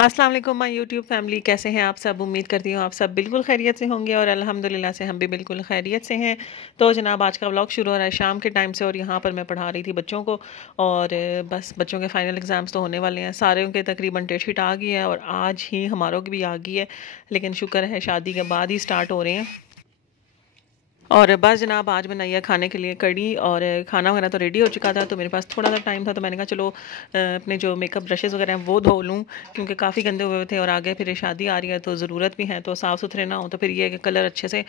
अस्सलाम वालेकुम my YouTube family, कैसे हैं आप सब। उम्मीद करती हूँ आप सब बिल्कुल खैरियत से होंगे और अल्हम्दुलिल्लाह से हम भी बिल्कुल खैरियत से हैं। तो जनाब आज का व्लॉग शुरू हो रहा है शाम के टाइम से और यहाँ पर मैं पढ़ा रही थी बच्चों को। और बस बच्चों के फाइनल एग्ज़ाम्स तो होने वाले हैं, सारे उनके तकरीबन डेट शीट आ गई है और आज ही हमारों की भी आ गई है, लेकिन शुक्र है शादी के बाद ही स्टार्ट हो रहे हैं। और बस जनाब आज बनाई है खाने के लिए कड़ी और खाना वगैरह तो रेडी हो चुका था, तो मेरे पास थोड़ा सा टाइम था तो मैंने कहा चलो अपने जो मेकअप ब्रशेज़ वगैरह हैं वो धो लूँ, क्योंकि काफ़ी गंदे हुए थे और आगे फिर शादी आ रही है तो ज़रूरत भी है, तो साफ़ सुथरे ना हो तो फिर ये कलर अच्छे से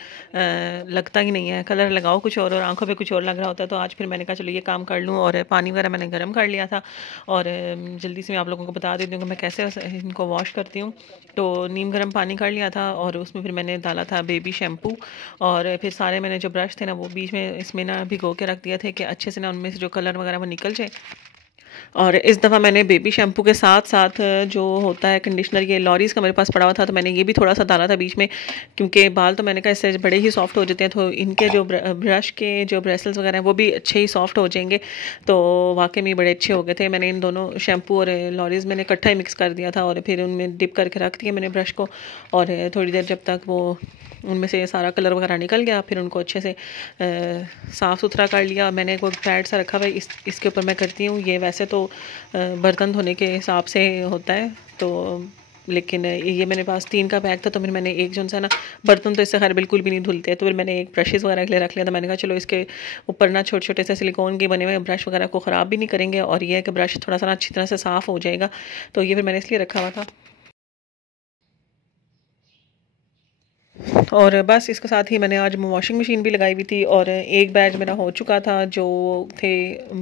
लगता ही नहीं है। कलर लगाओ कुछ और आंखों पर कुछ और लग रहा होता है। तो आज फिर मैंने कहा चलो ये काम कर लूँ और पानी वगैरह मैंने गर्म कर लिया था और जल्दी से मैं आप लोगों को बता देती हूँ कि मैं कैसे इनको वॉश करती हूँ। तो नीम गर्म पानी कर लिया था और उसमें फिर मैंने डाला था बेबी शैम्पू और फिर सारे मैंने जो ब्रश थे ना वो बीच में इसमें ना भिगो के रख दिए थे कि अच्छे से ना उनमें से जो कलर वगैरह वो निकल जाए। और इस दफ़ा मैंने बेबी शैम्पू के साथ साथ जो होता है कंडीशनर, ये लॉरीज़ का मेरे पास पड़ा हुआ था तो मैंने ये भी थोड़ा सा डाला था बीच में, क्योंकि बाल तो मैंने कहा इससे बड़े ही सॉफ्ट हो जाते हैं, तो इनके जो ब्रश के जो ब्रेसल्स वगैरह हैं वो भी अच्छे ही सॉफ्ट हो जाएंगे। तो वाकई में बड़े अच्छे हो गए थे। मैंने इन दोनों शैम्पू और लॉरीज़ मैंने इकट्ठा ही मिक्स कर दिया था और फिर उनमें डिप करके रख दिया मैंने ब्रश को। और थोड़ी देर जब तक वो उनमें से सारा कलर वगैरह निकल गया फिर उनको अच्छे से साफ़ सुथरा कर लिया। मैंने कोई पैड सा रखा हुआ है, इसके ऊपर मैं करती हूँ। ये वैसे तो बर्तन धोने के हिसाब से होता है, तो लेकिन ये मेरे पास 3 का बैग था तो फिर मैंने एक जो सा ना, बर्तन तो इससे खैर बिल्कुल भी नहीं धुलते, तो फिर मैंने एक ब्रशेज़ वगैरह के लिए रख लिया था। मैंने कहा चलो इसके ऊपर ना छोटे छोटे से सिलिकॉन के बने हुए ब्रश वगैरह को ख़राब भी नहीं करेंगे और ये है कि ब्रश थोड़ा सा ना अच्छी तरह से साफ़ हो जाएगा, तो ये फिर मैंने इसलिए रखा हुआ था। और बस इसके साथ ही मैंने आज वॉशिंग मशीन भी लगाई हुई थी और एक बैच मेरा हो चुका था, जो थे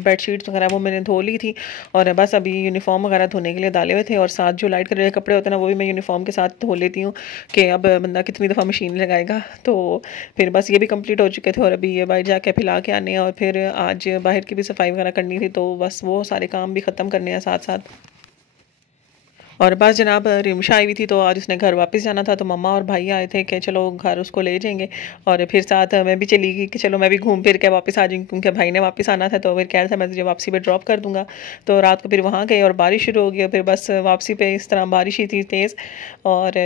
बेडशीट्स वगैरह वो मैंने धो ली थी और बस अभी यूनिफॉर्म वगैरह धोने के लिए डाले हुए थे। और साथ जो लाइट कलर के कपड़े होते हैं ना वो भी मैं यूनिफॉर्म के साथ धो लेती हूँ कि अब बंदा कितनी दफ़ा मशीन लगाएगा। तो फिर बस ये भी कम्प्लीट हो चुके थे और अभी ये बाहर जाके फैला के आने और फिर आज बाहर की भी सफाई वगैरह करनी थी, तो बस वो सारे काम भी ख़त्म करने हैं साथ साथ। और बस जनाब रिमशा आई हुई थी तो आज उसने घर वापस जाना था, तो मम्मा और भाई आए थे कि चलो घर उसको ले जाएंगे। और फिर साथ मैं भी चली गई कि चलो मैं भी घूम फिर के वापस आ जाऊँगी, क्योंकि भाई ने वापस आना था तो फिर कह रहा था मैं तुझे वापसी पे ड्रॉप कर दूँगा। तो रात को फिर वहाँ गए और बारिश शुरू हो गई और फिर बस वापसी पे इस तरह बारिश ही थी तेज़। और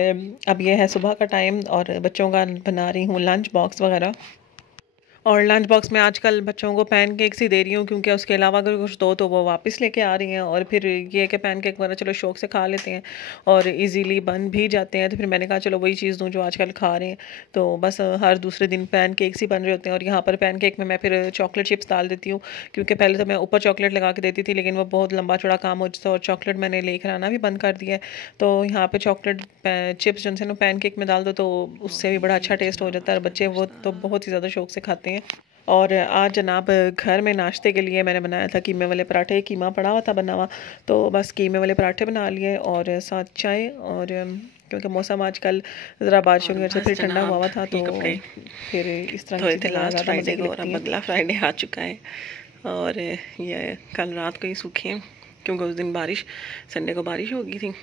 अब ये है सुबह का टाइम और बच्चों का बना रही हूँ लंच बॉक्स वगैरह। और लंच बॉक्स में आजकल बच्चों को पैन केक्स ही दे रही हूँ, क्योंकि उसके अलावा अगर कुछ दो तो वो वापस लेके आ रही हैं। और फिर ये है कि पैन केक वगैरह चलो शौक से खा लेते हैं और इजीली बन भी जाते हैं, तो फिर मैंने कहा चलो वही चीज़ दूँ जो आजकल खा रहे हैं। तो बस हर दूसरे दिन पैन केक्स ही बन रहे होते हैं। और यहाँ पर पैन केक में मैं फिर चॉकलेट चिप्स डाल देती हूँ, क्योंकि पहले तो मैं ऊपर चॉकलेट लगा के देती थी लेकिन वो बहुत लंबा चौड़ा काम हो जाता है और चॉकलेट मैंने लेकर आना भी बंद कर दिया है। तो यहाँ पर चॉकलेट चिप्स जो है ना पैन केक में डाल दो तो उससे भी बड़ा अच्छा टेस्ट हो जाता है और बच्चे वो तो बहुत ही ज़्यादा शौक से खाते हैं। और आज जनाब घर में नाश्ते के लिए मैंने बनाया था कीमे वाले पराठे, कीमा पड़ा हुआ था बना हुआ, तो बस कीमे वाले पराठे बना लिए और साथ चाय। और क्योंकि मौसम आजकल ज़रा बारिशों की वजह से फिर ठंडा हुआ था तो फिर इस तरह की चीज़ें ज़्यादा मज़े की लगती हैं। अगला फ्राइडे आ चुका है और ये कल रात को ही सूखे हैं, क्योंकि उस दिन बारिश, संडे को बारिश हो गई थी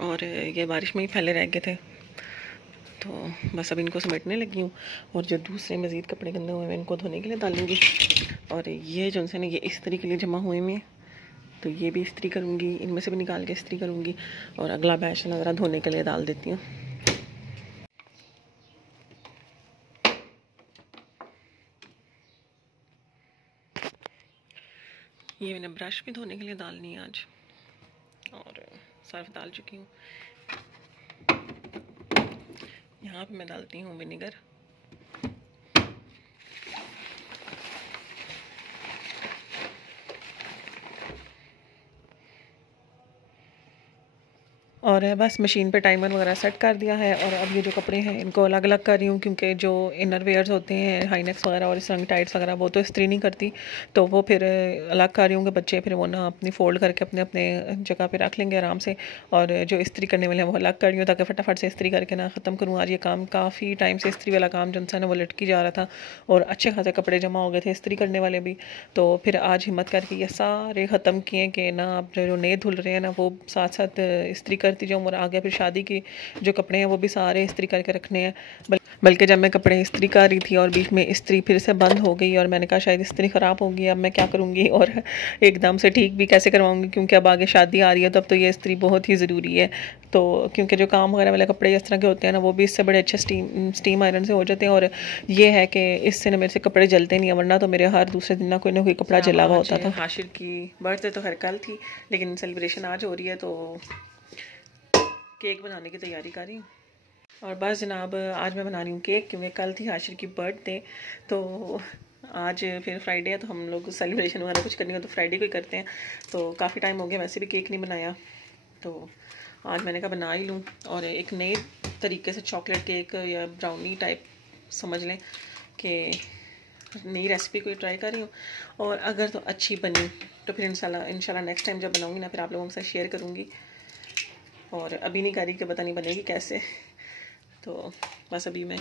और ये बारिश में ही फैले रह गए थे। तो बस अब इनको समेटने लगी हूँ और जो दूसरे मज़ीद कपड़े गंदे हुए हैं इनको धोने के लिए डालूँगी। और ये जो है ना ये इस्त्री के लिए जमा हुए हैं, तो ये भी इस्त्री करूँगी, इनमें से भी निकाल के इस्त्री करूँगी और अगला बैच ज़रा धोने के लिए डाल देती हूँ। ये मैंने ब्रश भी धोने के लिए डालनी है आज और सर्फ डाल चुकी हूँ। यहाँ पे मैं डालती हूँ विनेगर। और बस मशीन पे टाइमर वगैरह सेट कर दिया है और अब ये जो कपड़े हैं इनको अलग अलग कर रही हूँ, क्योंकि जो इनर वेयर्स होते हैं हाईनेक्स वगैरह और इस रंग टाइट्स वगैरह वो तो इस्त्री नहीं करती, तो वो फिर अलग कर रही हूँ कि बच्चे फिर वो ना अपनी फ़ोल्ड करके अपने अपने जगह पे रख लेंगे आराम से। और जो इस्त्री करने वाले हैं वो अलग कर रही हूँ ताकि फटाफट से इस्त्री करके ना ख़त्म करूँ। आज ये काम काफ़ी टाइम से इस्त्री वाला काम जो है ना वो लटकी जा रहा था और अच्छे खासे कपड़े जमा हो गए थे इस्त्री करने वाले भी, तो फिर आज हिम्मत करके ये सारे ख़त्म किए कि ना अब जो नए धुल रहे हैं ना वो साथ साथ इस्त्री करती जाऊँ और आगे फिर शादी के जो कपड़े हैं वो भी सारे इस्त्री करके रखने हैं। बल्कि जब मैं कपड़े इस्त्री कर रही थी और बीच में इस्त्री फिर से बंद हो गई और मैंने कहा शायद इस्त्री ख़राब होगी, अब मैं क्या करूँगी और एकदम से ठीक भी कैसे करवाऊँगी, क्योंकि अब आगे शादी आ रही है तो अब तो ये इस्त्री बहुत ही ज़रूरी है। तो क्योंकि जो काम वगैरह वाले कपड़े इस तरह के होते हैं ना वो भी इससे बड़े अच्छे स्टीम आयरन से हो जाते हैं। और ये है कि इससे ना मेरे से कपड़े जलते नहीं है, वरना तो मेरे हर दूसरे दिन ना कोई कपड़ा जला हुआ होता था। हाशिर की बर्थडे तो हर कल थी, लेकिन सेलिब्रेशन आज हो रही है तो केक बनाने की तैयारी कर रही हूँ। और बस जनाब आज मैं बना रही हूँ केक, क्योंकि कल थी हाशिर की बर्थडे। तो आज फिर फ्राइडे है तो हम लोग सेलिब्रेशन वगैरह कुछ करनी हो तो फ्राइडे को ही करते हैं। तो काफ़ी टाइम हो गया वैसे भी केक नहीं बनाया, तो आज मैंने कहा बना ही लूँ। और एक नए तरीके से चॉकलेट केक या ब्राउनी टाइप समझ लें कि नई रेसिपी को ट्राई कर रही हूँ। और अगर तो अच्छी बनी तो फिर इंशाल्लाह नेक्स्ट टाइम जब बनाऊँगी ना फिर आप लोगों के साथ शेयर करूँगी। और अभी नहीं कर रही कि पता नहीं बनेगी कैसे। तो बस अभी मैं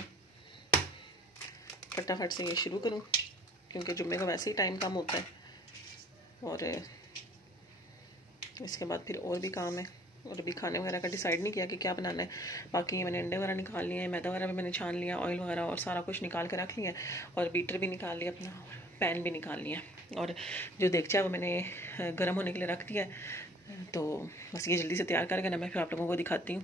फटाफट से ये शुरू करूं, क्योंकि जुम्मे का वैसे ही टाइम कम होता है और इसके बाद फिर और भी काम है। और अभी खाने वगैरह का डिसाइड नहीं किया कि क्या बनाना है। बाकी मैंने अंडे वगैरह निकाल लिए हैं, मैदा वगैरह भी मैंने छान लिया, ऑयल वगैरह और सारा कुछ निकाल के रख लिया और बीटर भी निकाल लिया अपना, पैन भी निकाल लिया। और जो देगचा है वो मैंने गर्म होने के लिए रख दिया है। तो बस ये जल्दी से तैयार करके ना मैं फिर आप लोगों को दिखाती हूँ।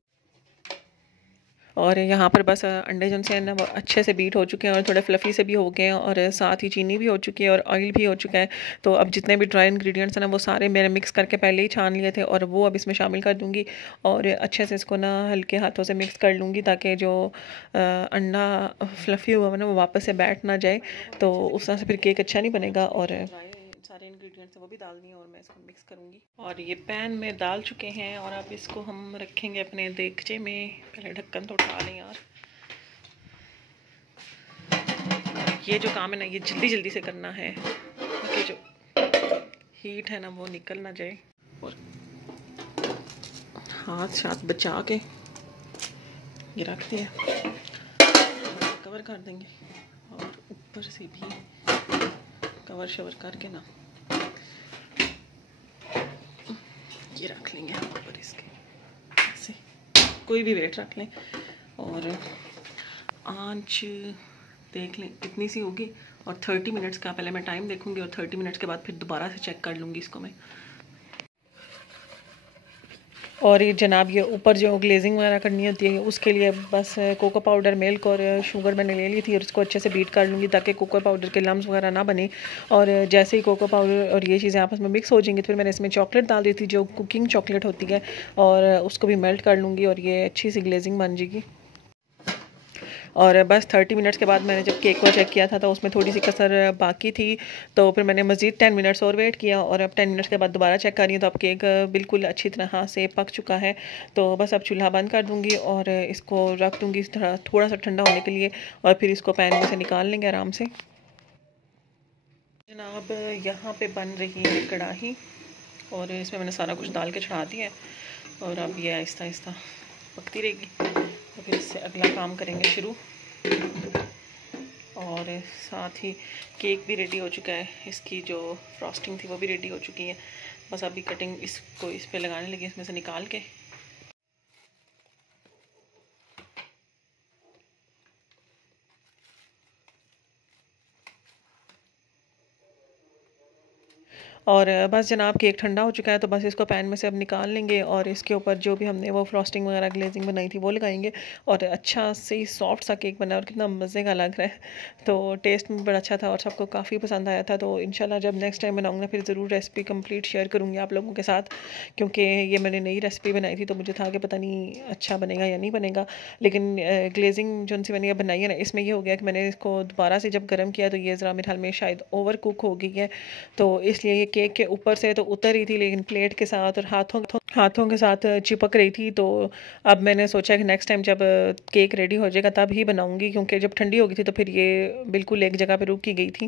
और यहाँ पर बस अंडे जो से ना वो अच्छे से बीट हो चुके हैं और थोड़े फ्लफ़ी से भी हो गए हैं और साथ ही चीनी भी हो चुकी है और ऑयल भी हो चुका है। तो अब जितने भी ड्राई इंग्रेडिएंट्स हैं ना वो सारे मैंने मिक्स करके पहले ही छान लिए थे और वो अब इसमें शामिल कर दूँगी और अच्छे से इसको ना हल्के हाथों से मिक्स कर लूँगी, ताकि जो अंडा फ्लफ़ी हुआ है ना वो वापस से बैठ ना जाए, तो उस तरह से फिर केक अच्छा नहीं बनेगा। और सारे इंग्रेडिएंट्स वो भी डाल दिए और मैं इसको मिक्स करूँगी। और ये पैन में डाल चुके हैं और अब इसको हम रखेंगे अपने देगचे में। पहले ढक्कन तो उठा लें यार, ये जो काम है ना ये जल्दी जल्दी से करना है कि जो हीट है ना वो निकल ना जाए। और हाथ साथ बचा के ये रखते हैं, कवर कर देंगे और ऊपर से भी कवर शवर करके ना ये रख लेंगे हम ऊपर इसके, ऐसे कोई भी वेट रख लें। और आंच देख लें कितनी सी होगी और 30 मिनट्स का पहले मैं टाइम देखूंगी और 30 मिनट्स के बाद फिर दोबारा से चेक कर लूँगी इसको मैं। और ये जनाब ये ऊपर जो ग्लेजिंग वगैरह करनी होती है उसके लिए बस कोको पाउडर, मिल्क और शुगर मैंने ले ली थी और इसको अच्छे से बीट कर लूँगी ताकि कोको पाउडर के लम्स वगैरह ना बने। और जैसे ही कोको पाउडर और ये चीज़ें आपस में मिक्स हो जाएंगी तो फिर मैंने इसमें चॉकलेट डाल दी थी, जो कुकिंग चॉकलेट होती है, और उसको भी मेल्ट कर लूँगी और ये अच्छी सी ग्लेजिंग बन जाएगी। और बस 30 मिनट्स के बाद मैंने जब केक को चेक किया था तो उसमें थोड़ी सी कसर बाकी थी, तो फिर मैंने मज़ीद 10 मिनट्स और वेट किया और अब 10 मिनट्स के बाद दोबारा चेक कर रही हूँ तो अब केक बिल्कुल अच्छी तरह से पक चुका है। तो बस अब चूल्हा बंद कर दूँगी और इसको रख दूँगी इस तरह थोड़ा सा ठंडा होने के लिए और फिर इसको पैन में से निकाल लेंगे आराम से। जनाब यहाँ पे बन रही है कढ़ाई और इसमें मैंने सारा कुछ डाल के चढ़ा दिया है और अब ये आहिस्ता आहिस्ता पकती रहेगी। तो फिर इससे अगला काम करेंगे शुरू। और साथ ही केक भी रेडी हो चुका है, इसकी जो फ्रॉस्टिंग थी वो भी रेडी हो चुकी है। बस अभी कटिंग इसको इस पे लगाने लगी, इसमें से निकाल के। और बस जनाब केक ठंडा हो चुका है तो बस इसको पैन में से अब निकाल लेंगे और इसके ऊपर जो भी हमने वो फ्रॉस्टिंग वगैरह ग्लेजिंग बनाई थी वो लगाएंगे। और अच्छा से सॉफ्ट सा केक बना और कितना मज़े का लग रहा है, तो टेस्ट में बड़ा अच्छा था और सबको काफ़ी पसंद आया था। तो इंशाल्लाह जब नेक्स्ट टाइम बनाऊँगा फिर ज़रूर रेसिपी कंप्लीट शेयर करूँगी आप लोगों के साथ, क्योंकि ये मैंने नई रेसिपी बनाई थी तो मुझे था कि पता नहीं अच्छा बनेगा या नहीं बनेगा। लेकिन ग्लेजिंग जो सी मैंने ये बनाई है ना इसमें ये हो गया कि मैंने इसको दोबारा से जब गर्म किया तो ये ज़रा मेरे ख्याल में शायद ओवर कुक हो गई है, तो इसलिए ये केक के ऊपर से तो उतर रही थी लेकिन प्लेट के साथ और हाथों के साथ चिपक रही थी। तो अब मैंने सोचा कि नेक्स्ट टाइम जब केक रेडी हो जाएगा तब ही बनाऊंगी, क्योंकि जब ठंडी हो गई थी तो फिर ये बिल्कुल एक जगह पे रुक ही गई थी।